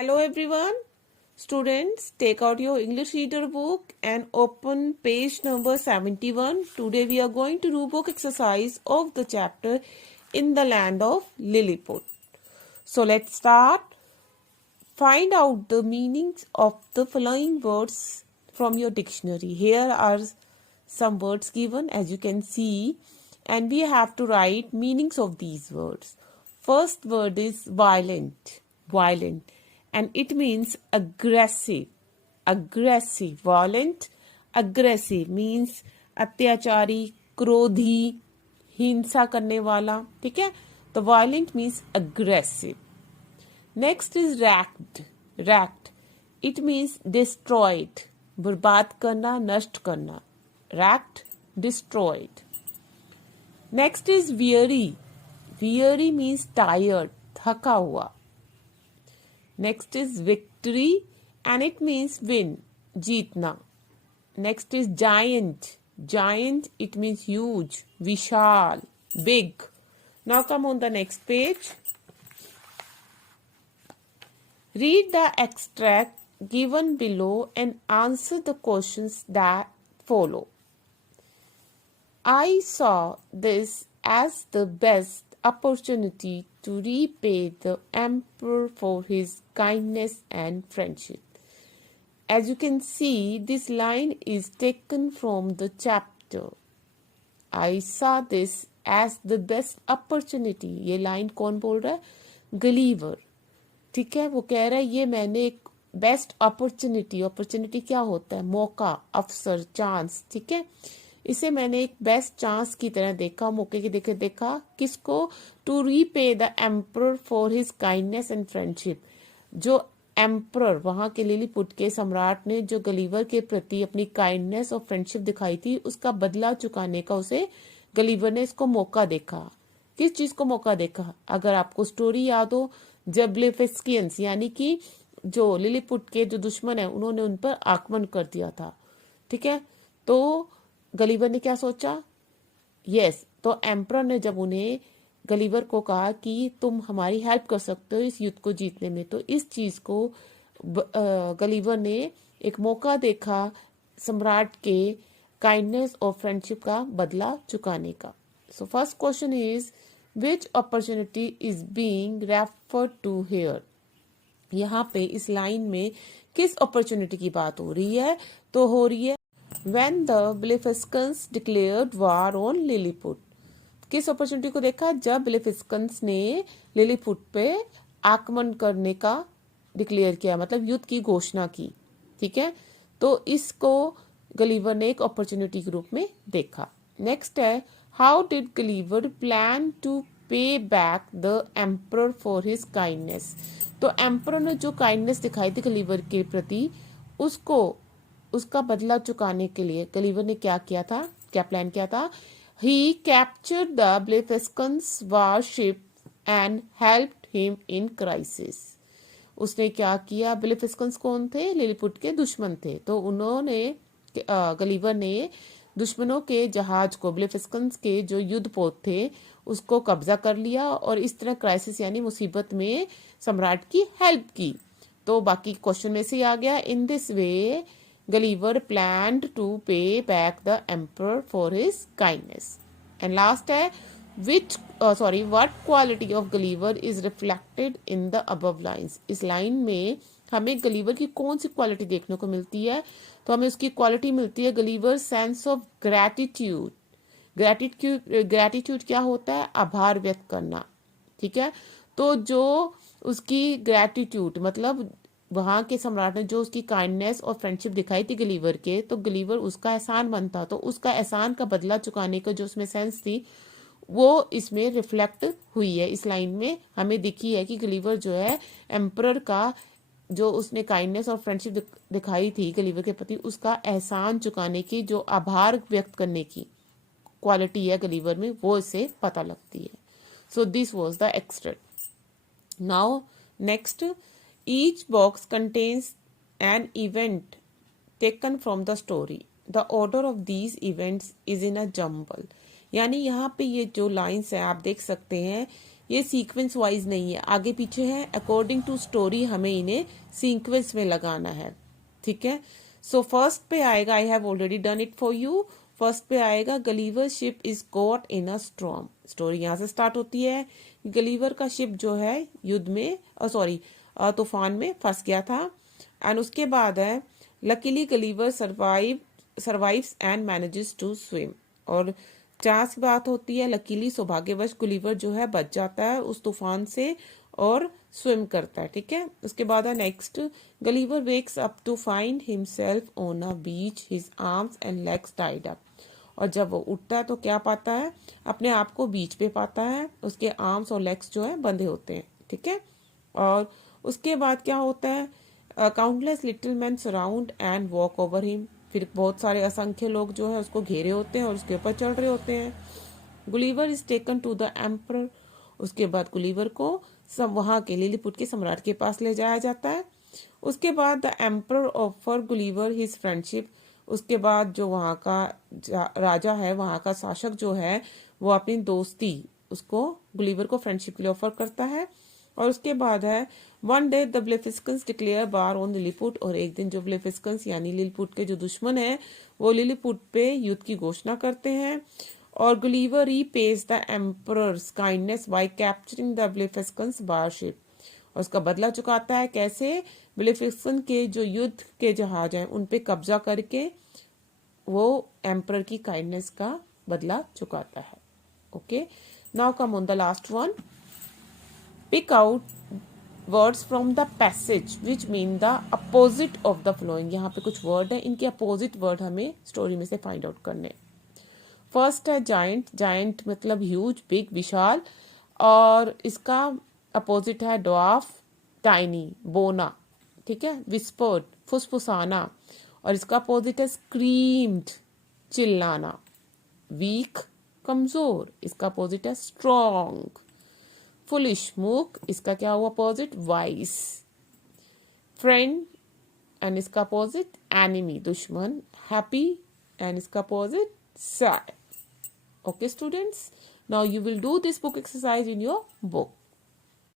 Hello everyone. Students, take out your English reader book and open page number 71. Today we are going to do book exercise of the chapter In the Land of Lilliput. So let's start. Find out the meanings of the following words from your dictionary. Here are some words given as you can see, and we have to write meanings of these words. First word is violent. Violent, and it means aggressive. Aggressive. Violent, aggressive means अत्याचारी, क्रोधी, हिंसा करने वाला. ठीक है, तो violent means aggressive. Next is racked. Racked. It means destroyed. बर्बाद करना, नष्ट करना. Racked, destroyed. Next is weary. Weary means tired, थका हुआ. Next is victory and it means win, जीतना. Next is giant. Giant, it means huge, vishal, big. Now come on the next page. Read the extract given below and answer the questions that follow. I saw this as the best opportunity to repay the emperor for his kindness and friendship. As you can see, this line is taken from the chapter. I saw this as the best opportunity. ये line कौन बोल रहा है? Gulliver. ठीक है, वो कह रहा है ये मैंने एक बेस्ट अपॉर्चुनिटी. अपॉर्चुनिटी क्या होता है? मौका, अवसर, चांस. ठीक है, इसे मैंने एक बेस्ट चांस की तरह देखा, मौके की देखा. किसको? To repay the emperor for his kindness and friendship. जो एम्परर, वहां के लिलीपुट के सम्राट ने जो गलीवर के प्रति अपनी काइंडनेस और फ्रेंडशिप दिखाई थी, उसका बदला चुकाने का उसे गलीवर ने इसको मौका देखा. किस चीज को मौका देखा? अगर आपको स्टोरी याद हो, जब ब्लेफस्कियंस यानी कि जो लिलीपुट के जो दुश्मन है, उन्होंने उन पर आक्रमण कर दिया था. ठीक है, तो गलीवर ने क्या सोचा? यस, तो एम्परर ने जब उन्हें गलीवर को कहा कि तुम हमारी हेल्प कर सकते हो इस युद्ध को जीतने में, तो इस चीज को गलीवर ने एक मौका देखा सम्राट के काइंडनेस और फ्रेंडशिप का बदला चुकाने का. So first question is which opportunity is being referred to here. यहाँ पे इस लाइन में किस अपॉर्चुनिटी की बात हो रही है? तो हो रही है when the Blefuscans declared war on Lilliput. किस अपॉर्चुनिटी को देखा? जब ब्लेफिस्कन्स ने लिलीपुट पे आक्रमण करने का डिक्लेयर किया, मतलब युद्ध की घोषणा की. ठीक है, तो इसको गलीवर ने एक अपॉर्चुनिटी के रूप में देखा. नेक्स्ट है how did Gulliver plan to पे back the emperor for his kindness. तो एम्परर ने जो काइंडनेस दिखाई थी गलीवर के प्रति, उसका बदला चुकाने के लिए गलीवर ने क्या किया था? क्या प्लान किया था? He captured the Blefuscans warship and helped him in crisis. उसने क्या किया? ब्लेफिस्कन्स कौन थे? लिलीपुट के दुश्मन थे. तो उन्होंने गलीवर ने दुश्मनों के जहाज को, ब्लेफिस्कन्स के जो युद्धपोत थे, उसको कब्जा कर लिया और इस तरह क्राइसिस यानी मुसीबत में सम्राट की हेल्प की. तो बाकी क्वेश्चन में से आ गया. In this way Gulliver planned to pay back the emperor for his kindness. And last है what quality of Gulliver is reflected in the above lines. इस लाइन में हमें गलीवर की कौन सी क्वालिटी देखने को मिलती है? तो हमें उसकी क्वालिटी मिलती है Gulliver sense of gratitude. Gratitude क्या होता है? आभार व्यक्त करना. ठीक है, तो जो उसकी ग्रैटिट्यूड मतलब वहां के सम्राट ने जो उसकी काइंडनेस और फ्रेंडशिप दिखाई थी गलीवर के, तो गलीवर उसका एहसान बनता. तो उसका एहसान का बदला चुकाने का जो उसमें सेंस थी, वो इसमें रिफ्लेक्ट हुई है. इस लाइन में हमें दिखी है कि गलीवर जो है एम्परर का जो उसने काइंडनेस और फ्रेंडशिप दिखाई थी गलीवर के प्रति, उसका एहसान चुकाने की, जो आभार व्यक्त करने की क्वालिटी है गलीवर में, वो इससे पता लगती है. So this was the extract. Now next, each box contains an event taken from the story. The order of these events is in a jumble. यानी यहाँ पे ये जो लाइंस है आप देख सकते हैं, ये सीक्वेंस वाइज नहीं है, आगे पीछे है, अकॉर्डिंग टू स्टोरी हमें इन्हें सीक्वेंस में लगाना है, ठीक है। सो फर्स्ट पे आएगा, I have already done it for you. First पे आएगा Gulliver ship is caught in a storm. Story यहाँ से स्टार्ट होती है, गलीवर का शिप जो है युद्ध में तूफान में फंस गया था। एंड उसके बाद है luckily Gulliver survives and manages to swim. और चांस की बात होती है, लकीली सौभाग्यवश गुलिवर जो है बच जाता है उस तूफान से और स्विम करता है, ठीक है। उसके बाद है next, Gulliver wakes up to find himself on a beach, his arms and legs tied up. और जब वो उठता है तो क्या पाता है, अपने आप को बीच पे पाता है, उसके आर्म्स और लेग्स जो है बंधे होते हैं, ठीक है। और उसके बाद क्या होता है, countless little man surround and walk over him. फिर बहुत सारे असंख्य लोग जो है उसको घेरे होते हैं और उसके ऊपर चढ़ रहे होते हैं। Gulliver is taken to the emperor. उसके बाद गुलिवर को सब वहाँ के लिलीपुट के सम्राट के पास ले जाया जाता है। उसके बाद the emperor offer Gulliver his friendship. उसके बाद जो वहाँ का राजा है, वहाँ का शासक जो है, वो अपनी दोस्ती उसको गुलिवर को फ्रेंडशिप के लिए ऑफर करता है। और उसके बाद है one day the Blefuscans declare war on Lilliput. और एक दिन जो ब्लेफिस्कन्स यानी लिलीपुट के जो दुश्मन है वो लिलीपुट पे युद्ध की घोषणा करते हैं। और Gulliver repays the emperor's kindness by capturing the Blefuscans warship. और उसका बदला चुकाता है कैसे, ब्लेफिस्कन के जो युद्ध के जहाज हैं उन पे कब्जा करके वो एम्परर की काइंडनेस का बदला चुकाता है। Okay, now come on the last one. Pick out words from the passage which mean the opposite of the following। यहाँ पे कुछ वर्ड है, इनके अपोजिट वर्ड हमें स्टोरी में से फाइंड आउट करने। फर्स्ट है जायंट। जायंट मतलब ह्यूज, बिग, विशाल। और इसका अपोजिट है ड्वार्फ, टाइनी, बोना, ठीक है। विस्पर्ड, फुसफुसाना। और इसका अपोजिट है स्क्रीम्ड, चिल्लाना। वीक, कमजोर, इसका अपोजिट है स्ट्रॉन्ग। फुलिश, मूक, इसका क्या हुआ अपोजिट, वाइस। फ्रेंड एंड इसका अपोजिट एनिमी, दुश्मन। हैप्पी एंड इसका opposite side. Okay students, now you will do this book exercise in your book.